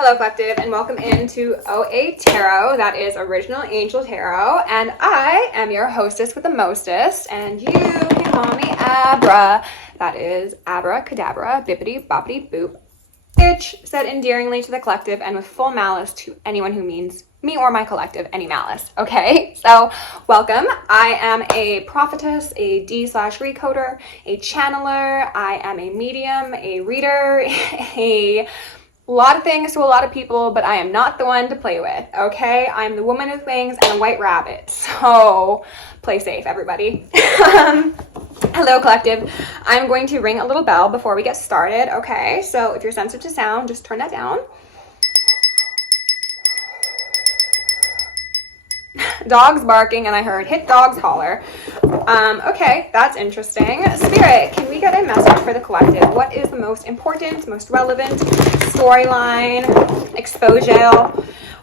Hello Collective, and welcome into OAtarot. That is Original Angel Tarot, and I am your hostess with the mostest, and you can call me Abra. That is abracadabra, bippity boppity boop, bitch, said endearingly to the collective and with full malice to anyone who means me or my collective any malice. Okay, so welcome. I am a prophetess, a D/recoder, a channeler. I am a medium, a reader, a lot of things to a lot of people, but I am not the one to play with, okay? I'm the woman with wings and a white rabbit, so play safe, everybody. Hello, collective. I'm going to ring a little bell before we get started, okay? So if you're sensitive to sound, just turn that down. Dogs barking, and I heard hit dogs holler. Okay, that's interesting. Spirit, can we get a message for the collective? What is the most important, most relevant storyline, exposure,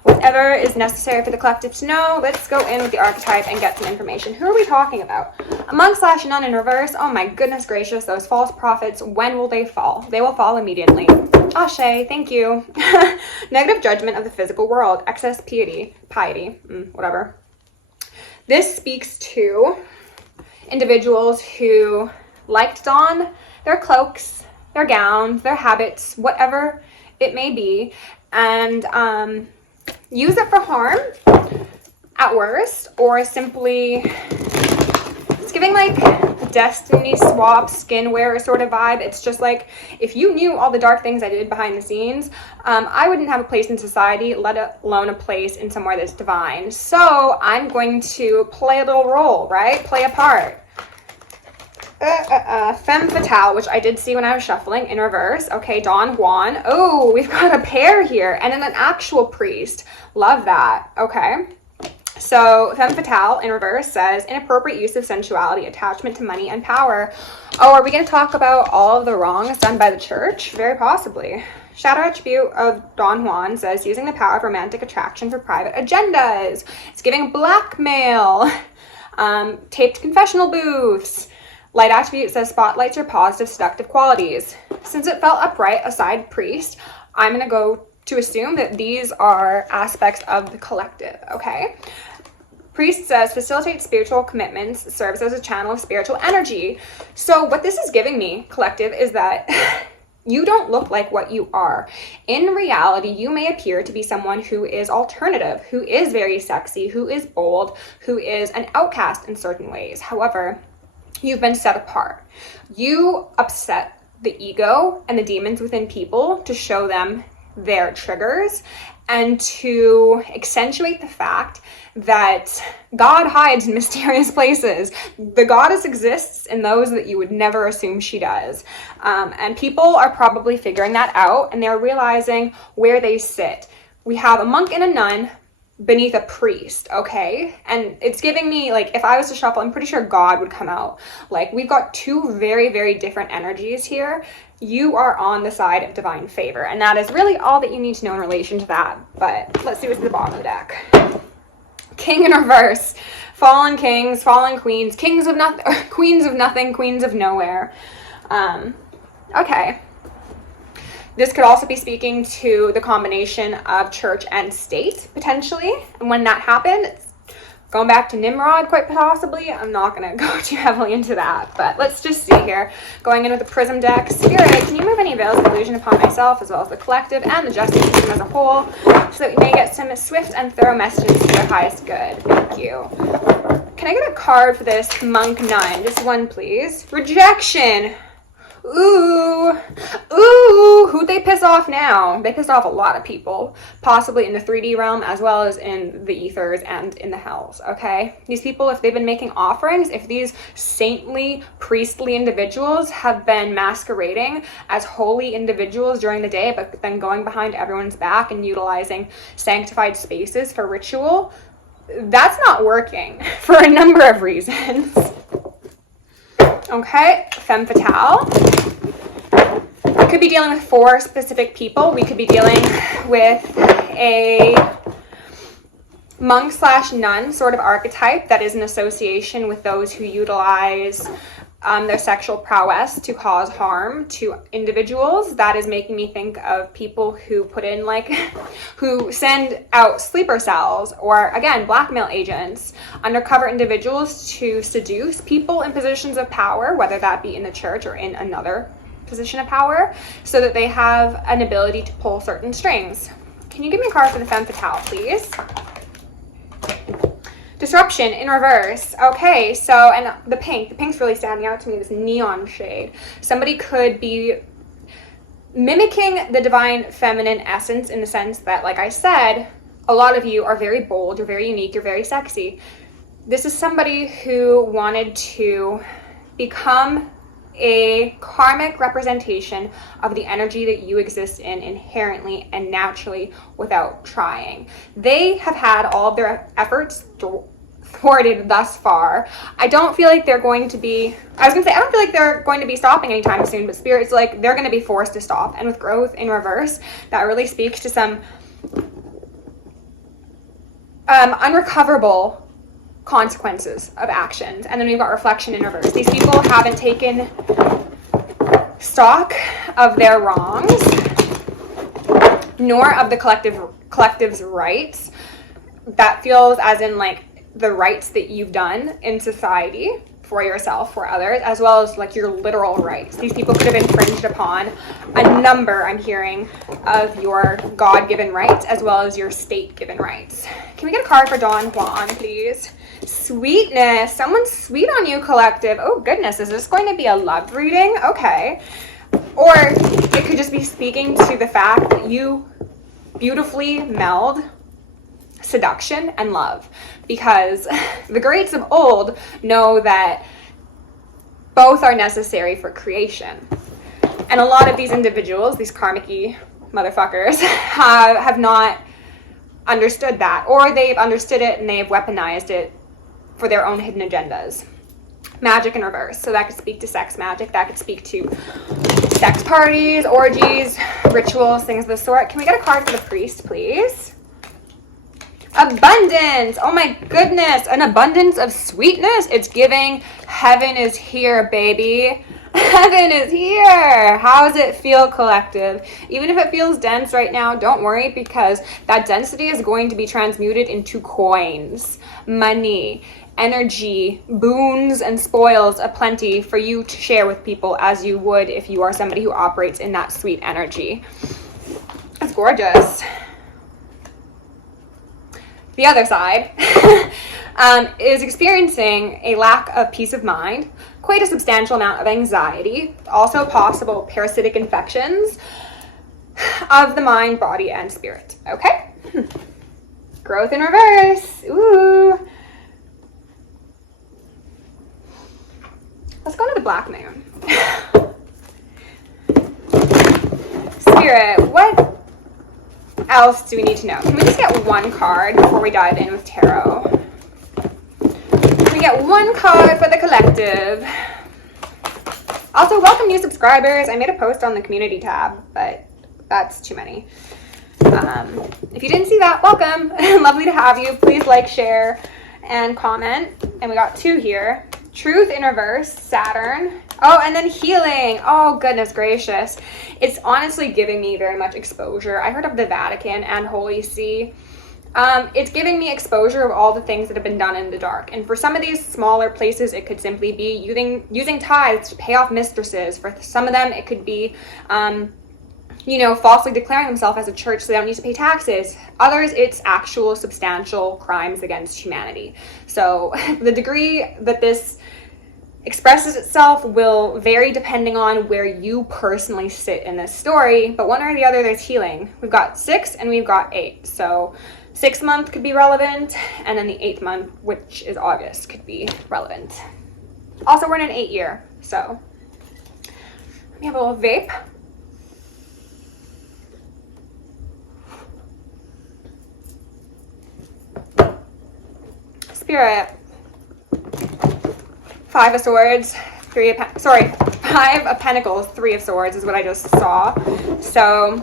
whatever is necessary for the collective to know? Let's go in with the archetype and get some information. Who are we talking about? A monk/nun in reverse. Oh my goodness gracious, those false prophets, when will they fall? They will fall immediately. Ashe, thank you. Negative judgment of the physical world. Excess piety, whatever. This speaks to individuals who like to don their cloaks, their gowns, their habits, whatever it may be, and use it for harm at worst, or simply it's giving like destiny swap, skin wearer sort of vibe. It's just like, if you knew all the dark things I did behind the scenes, I wouldn't have a place in society, let alone a place in somewhere that's divine. So I'm going to play a little role, right? Play a part. Femme fatale, which I did see when I was shuffling in reverse. Okay, Don Juan. Oh, we've got a pair here, and then an actual priest. Love that. Okay. So, femme fatale in reverse says inappropriate use of sensuality, attachment to money and power. Oh, are we going to talk about all of the wrongs done by the church? Very possibly. Shadow attribute of Don Juan says using the power of romantic attraction for private agendas. It's giving blackmail. Taped confessional booths. Light attribute says spotlights are positive, seductive qualities. Since it felt upright aside priest, I'm going to go to assume that these are aspects of the collective, okay? Priest says facilitate spiritual commitments, serves as a channel of spiritual energy. So what this is giving me, collective, is that you don't look like what you are. In reality, you may appear to be someone who is alternative, who is very sexy, who is bold, who is an outcast in certain ways. However, you've been set apart. You upset the ego and the demons within people to show them their triggers and to accentuate the fact that God hides in mysterious places. The goddess exists in those that you would never assume she does. And people are probably figuring that out, and they're realizing where they sit. We have a monk and a nun beneath a priest, okay? And it's giving me, like, if I was to shuffle, I'm pretty sure God would come out. Like, we've got two very, very different energies here. You are on the side of divine favor, and that is really all that you need to know in relation to that. But let's see what's at the bottom of the deck. King in reverse. Fallen kings, fallen queens, kings of nothing, queens of nothing, queens of nowhere. Okay. This could also be speaking to the combination of church and state, potentially. And when that happened, it's going back to Nimrod, quite possibly. I'm not going to go too heavily into that, but let's just see here. Going in with the Prism deck. Spirit, can you move any veils of illusion upon myself, as well as the collective and the justice system as a whole, so that we may get some swift and thorough messages to their highest good? Thank you. Can I get a card for this monk nun? Just one, please. Rejection. Ooh, who'd they piss off now? They pissed off a lot of people, possibly in the 3D realm as well as in the ethers and in the hells, okay? These people, if they've been making offerings, if these saintly, priestly individuals have been masquerading as holy individuals during the day, but then going behind everyone's back and utilizing sanctified spaces for ritual, that's not working for a number of reasons. Okay, femme fatale. We could be dealing with 4 specific people. We could be dealing with a monk/nun sort of archetype that is in association with those who utilize their sexual prowess to cause harm to individuals. That is making me think of people who put in like, who send out sleeper cells, or again, blackmail agents, undercover individuals to seduce people in positions of power, whether that be in the church or in another position of power, so that they have an ability to pull certain strings. Can you give me a card for the femme fatale, please? Disruption in reverse. Okay, so, and the pink's really standing out to me, this neon shade. Somebody could be mimicking the divine feminine essence in the sense that, like I said, a lot of you are very bold, you're very unique, you're very sexy. This is somebody who wanted to become a karmic representation of the energy that you exist in inherently and naturally without trying. They have had all of their efforts thwarted thus far. I don't feel like they're going to be, I don't feel like they're going to be stopping anytime soon, but Spirit's like, they're going to be forced to stop. And with growth in reverse, that really speaks to some unrecoverable consequences of actions. And then we've got reflection in reverse. These people haven't taken stock of their wrongs, nor of the collective's rights. That feels as in like the rights that you've done in society for yourself, for others, as well as like your literal rights. These people could have infringed upon a number, I'm hearing, of your God-given rights as well as your state-given rights. Can we get a card for Don Juan, please? Sweetness. Someone's sweet on you, collective. Oh goodness, is this going to be a love reading? Okay. Or it could just be speaking to the fact that you beautifully meld seduction and love, because the greats of old know that both are necessary for creation. And a lot of these individuals, these karmic-y motherfuckers, have not understood that, or they've understood it and they've weaponized it for their own hidden agendas. Magic in reverse. So that could speak to sex magic, that could speak to sex parties, orgies, rituals, things of the sort. Can we get a card for the priest, please? Abundance. Oh my goodness, an abundance of sweetness. It's giving heaven is here, baby. Heaven is here. How does it feel, collective? Even if it feels dense right now, don't worry, because that density is going to be transmuted into coins, money, energy, boons, and spoils aplenty for you to share with people, as you would if you are somebody who operates in that sweet energy. That's gorgeous. The other side is experiencing a lack of peace of mind, quite a substantial amount of anxiety, also possible parasitic infections of the mind, body, and spirit. Okay? Growth in reverse. Ooh. Let's go to the Black Moon. Spirit, what else do we need to know? Can we just get one card before we dive in with tarot? Can we get one card for the collective? Also, welcome new subscribers. I made a post on the community tab, but that's too many. If you didn't see that, welcome. Lovely to have you. Please like, share, and comment. And we got two here. Truth in reverse, Saturn. Oh, and then healing. Oh, goodness gracious. It's honestly giving me very much exposure. I heard of the Vatican and Holy See. It's giving me exposure of all the things that have been done in the dark. And for some of these smaller places, it could simply be using tithes to pay off mistresses. For some of them, it could be, falsely declaring themselves as a church so they don't need to pay taxes. Others, it's actual substantial crimes against humanity. So the degree that this expresses itself will vary depending on where you personally sit in this story, but one or the other, there's healing. We've got 6 and we've got 8. So 6th month could be relevant, and then the 8th month, which is August, could be relevant. Also, we're in an 8 year, so let me have a little vape. Spirit. 5 of Swords, 5 of Pentacles, 3 of Swords is what I just saw. So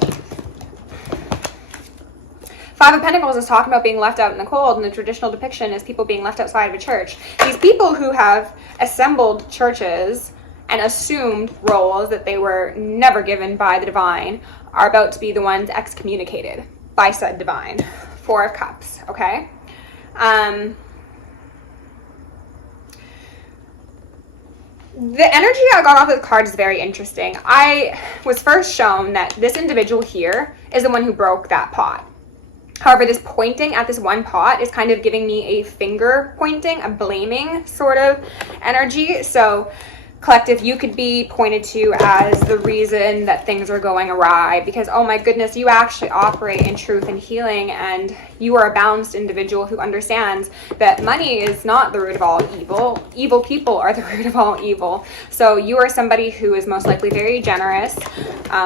5 Five of Pentacles is talking about being left out in the cold, and the traditional depiction is people being left outside of a church. These people who have assembled churches and assumed roles that they were never given by the divine are about to be the ones excommunicated by said divine. Four of Cups, okay? The energy I got off of the card is very interesting. I was first shown that this individual here is the one who broke that pot. However, this pointing at this one pot is kind of giving me a finger pointing, a blaming sort of energy. So, collective, you could be pointed to as the reason that things are going awry because, oh my goodness, you actually operate in truth and healing, and you are a balanced individual who understands that money is not the root of all evil. Evil people are the root of all evil. So you are somebody who is most likely very generous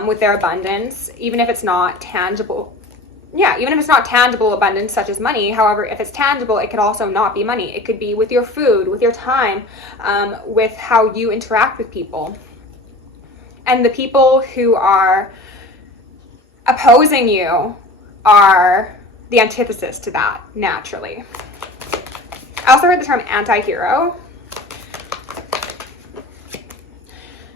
with their abundance, even if it's not tangible. Yeah, even if it's not tangible abundance such as money. However, if it's tangible, it could also not be money. It could be with your food, with your time, with how you interact with people. And the people who are opposing you are the antithesis to that, naturally. I also heard the term anti-hero.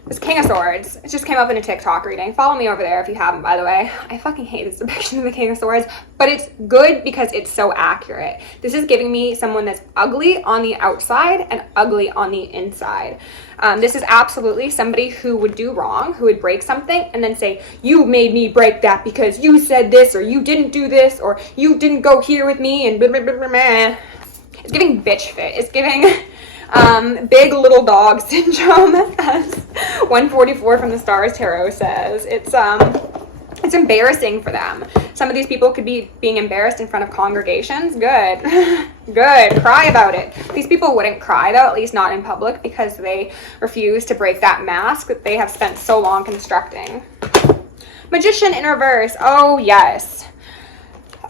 This King of Swords, it just came up in a TikTok reading. Follow me over there if you haven't, by the way. I fucking hate this depiction of the King of Swords, but it's good because it's so accurate. This is giving me someone that's ugly on the outside and ugly on the inside. This is absolutely somebody who would do wrong, who would break something and then say, you made me break that because you said this, or you didn't do this, or you didn't go here with me, and blah, blah, blah, blah, blah. It's giving bitch fit. It's giving big little dog syndrome, as 144 from the Stars Tarot says. It's embarrassing for them. Some of these people could be being embarrassed in front of congregations. Good. Good. Cry about it. These people wouldn't cry, though, at least not in public, because they refuse to break that mask that they have spent so long constructing. Magician in reverse. Oh, yes.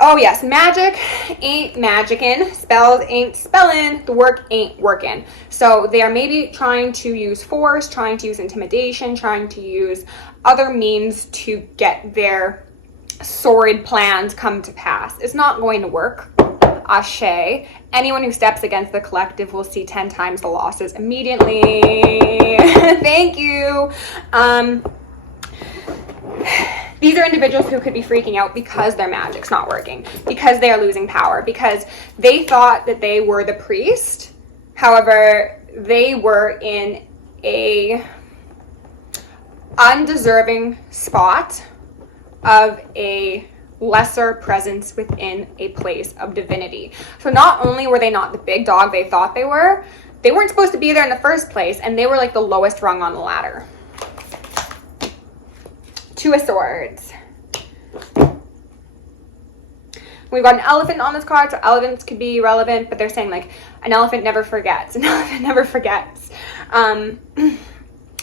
Oh, yes. Magic ain't magicking. Spells ain't spelling. The work ain't working. So they are maybe trying to use force, trying to use intimidation, trying to use other means to get their sordid plans come to pass. It's not going to work. Ashe. Anyone who steps against the collective will see 10 times the losses immediately. Thank you. These are individuals who could be freaking out because their magic's not working, because they are losing power, because they thought that they were the priest. However, they were in a undeserving spot of a lesser presence within a place of divinity. So not only were they not the big dog they thought they weren't supposed to be there in the first place, and they were like the lowest rung on the ladder. Two of Swords. We've got an elephant on this card, so elephants could be relevant, but they're saying like an elephant never forgets. An elephant never forgets. And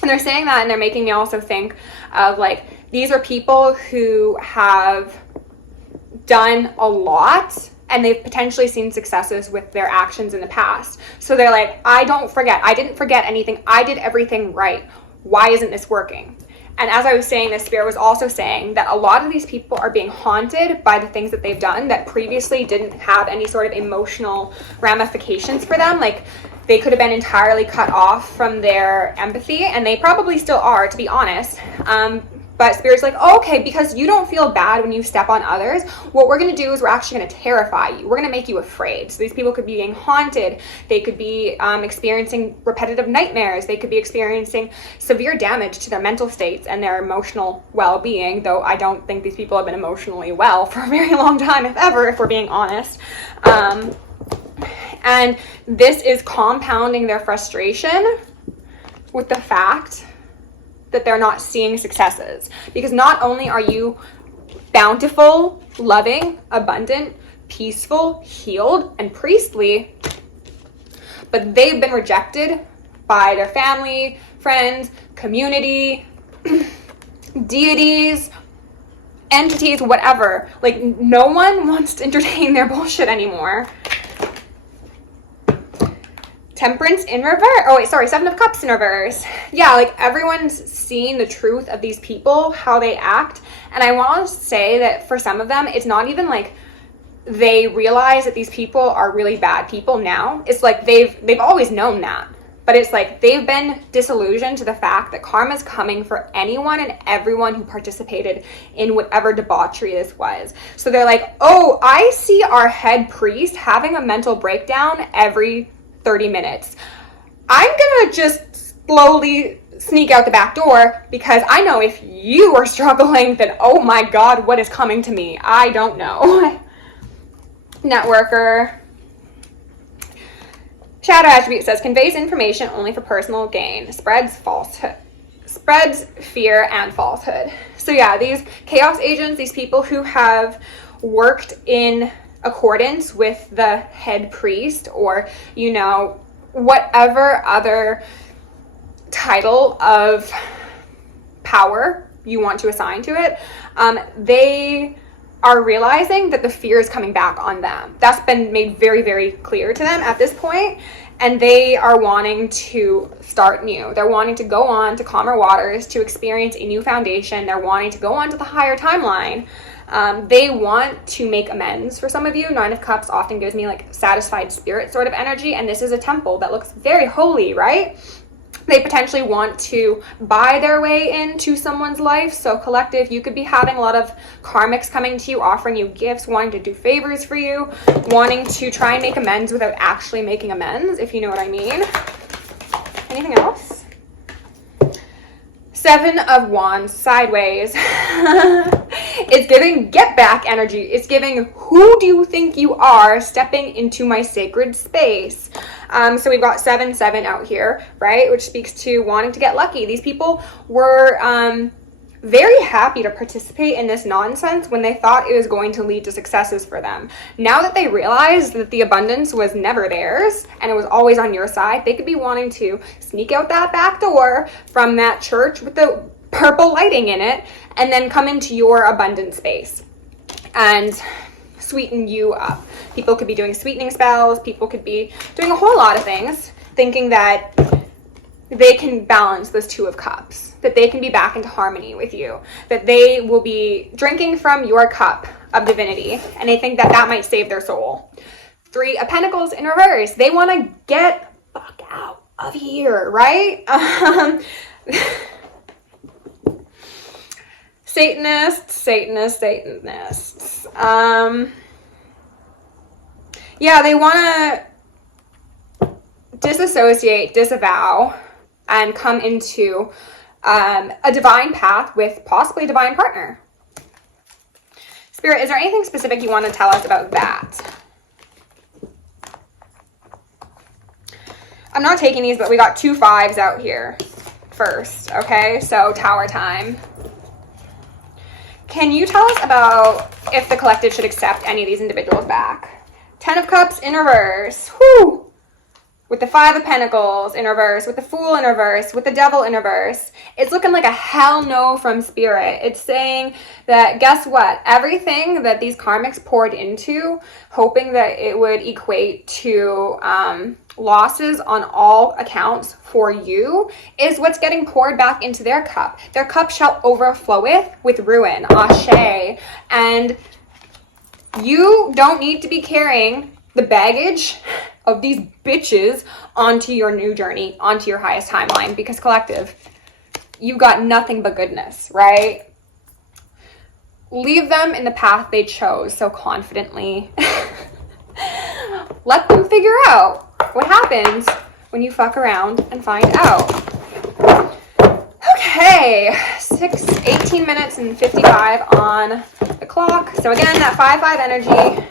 they're saying that, and they're making me also think of like, these are people who have done a lot and they've potentially seen successes with their actions in the past. So they're like, I don't forget. I didn't forget anything. I did everything right. Why isn't this working? And as I was saying this, Spirit was also saying that a lot of these people are being haunted by the things that they've done that previously didn't have any sort of emotional ramifications for them. Like, they could have been entirely cut off from their empathy, and they probably still are, to be honest. But Spirit's like, oh, okay, because you don't feel bad when you step on others, what we're going to do is we're actually going to terrify you. We're going to make you afraid. So these people could be being haunted. They could be experiencing repetitive nightmares. They could be experiencing severe damage to their mental states and their emotional well-being, though I don't think these people have been emotionally well for a very long time, if ever, if we're being honest. And this is compounding their frustration with the fact that they're not seeing successes, because not only are you bountiful, loving, abundant, peaceful, healed, and priestly, but they've been rejected by their family, friends, community, deities, entities, whatever. Like, no one wants to entertain their bullshit anymore. Temperance in reverse. Oh, wait, sorry. Seven of Cups in reverse. Yeah, like, everyone's seen the truth of these people, how they act. And I want to say that for some of them, it's not even like they realize that these people are really bad people now. It's like they've always known that. But it's like they've been disillusioned to the fact that karma is coming for anyone and everyone who participated in whatever debauchery this was. So they're like, oh, I see our head priest having a mental breakdown every 30 minutes. I'm gonna just slowly sneak out the back door because I know if you are struggling, then oh my God, what is coming to me? I don't know. Networker. Shadow attribute says conveys information only for personal gain, spreads falsehood, spreads fear and falsehood. So yeah, these chaos agents, these people who have worked in accordance with the head priest, or, you know, whatever other title of power you want to assign to it, they are realizing that the fear is coming back on them. That's been made very, very clear to them at this point, and they are wanting to start new. They're wanting to go on to calmer waters, to experience a new foundation. They're wanting to go on to the higher timeline. They want to make amends for some of you. Nine of Cups often gives me like satisfied spirit sort of energy, and this is a temple that looks very holy, right? They potentially want to buy their way into someone's life. So collective, you could be having a lot of karmics coming to you, offering you gifts, wanting to do favors for you, wanting to try and make amends without actually making amends, if you know what I mean. Anything else? Seven of Wands, sideways. It's giving get back energy. It's giving, who do you think you are stepping into my sacred space? So we've got 7-7 out here, right? Which speaks to wanting to get lucky. These people were very happy to participate in this nonsense when they thought it was going to lead to successes for them. Now that they realize that the abundance was never theirs and it was always on your side, they could be wanting to sneak out that back door from that church with the purple lighting in it and then come into your abundant space and sweeten you up. People could be doing sweetening spells. People could be doing a whole lot of things, thinking that they can balance those Two of Cups, that they can be back into harmony with you, that they will be drinking from your cup of divinity, and they think that that might save their soul. Three of Pentacles in reverse. They want to get fuck out of here, right? Satanists. Yeah, they want to disassociate, disavow, and come into a divine path with possibly a divine partner. Spirit, is there anything specific you want to tell us about that? I'm not taking these, but we got 2 5s out here first, okay? So tower time. Can you tell us about if the collective should accept any of these individuals back? 10 of Cups in reverse. Whew. With the 5 of Pentacles in reverse, with the Fool in reverse, with the Devil in reverse. It's looking like a hell no from Spirit. It's saying that, guess what? Everything that these karmics poured into, hoping that it would equate to losses on all accounts for you, is what's getting poured back into their cup. Their cup shall overfloweth with ruin. Ashe. And you don't need to be carrying the baggage of these bitches onto your new journey, onto your highest timeline, because collective, you've got nothing but goodness, right? Leave them in the path they chose so confidently. Let them figure out what happens when you fuck around and find out. Okay, 18 minutes and 55 on the clock. So again, that 5-5 energy.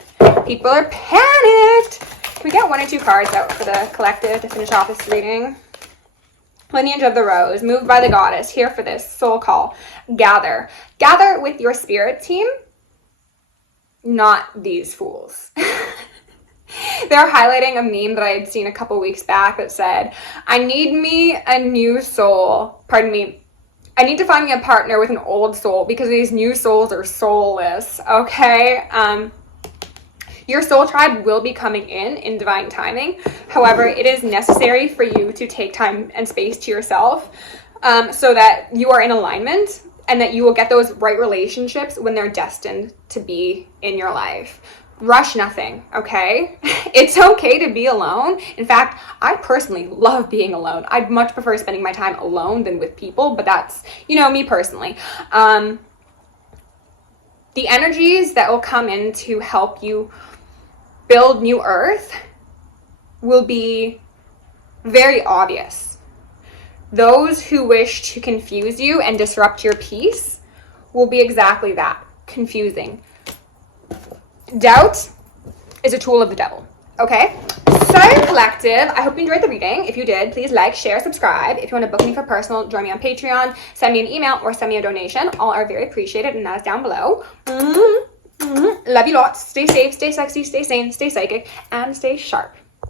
People are panicked. Can we get 1 or 2 cards out for the collective to finish off this reading? Lineage of the Rose, moved by the goddess, here for this soul call. Gather. Gather with your spirit team, not these fools. They're highlighting a meme that I had seen a couple weeks back that said, I need me a new soul. Pardon me. I need to find me a partner with an old soul because these new souls are soulless, okay? Your soul tribe will be coming in divine timing. However, it is necessary for you to take time and space to yourself so that you are in alignment and that you will get those right relationships when they're destined to be in your life. rush nothing, okay? It's okay to be alone. In fact, I personally love being alone. I'd much prefer spending my time alone than with people, but that's, you know, me personally. The energies that will come in to help you build new earth will be very obvious. Those who wish to confuse you and disrupt your peace will be exactly that, confusing. Doubt is a tool of the devil, okay? So, collective, I hope you enjoyed the reading. If you did, please like, share, subscribe. If you want to book me for personal, join me on Patreon, send me an email, or send me a donation. All are very appreciated, and that is down below. Love you lots. Stay safe, stay sexy, stay sane, stay psychic, and stay sharp.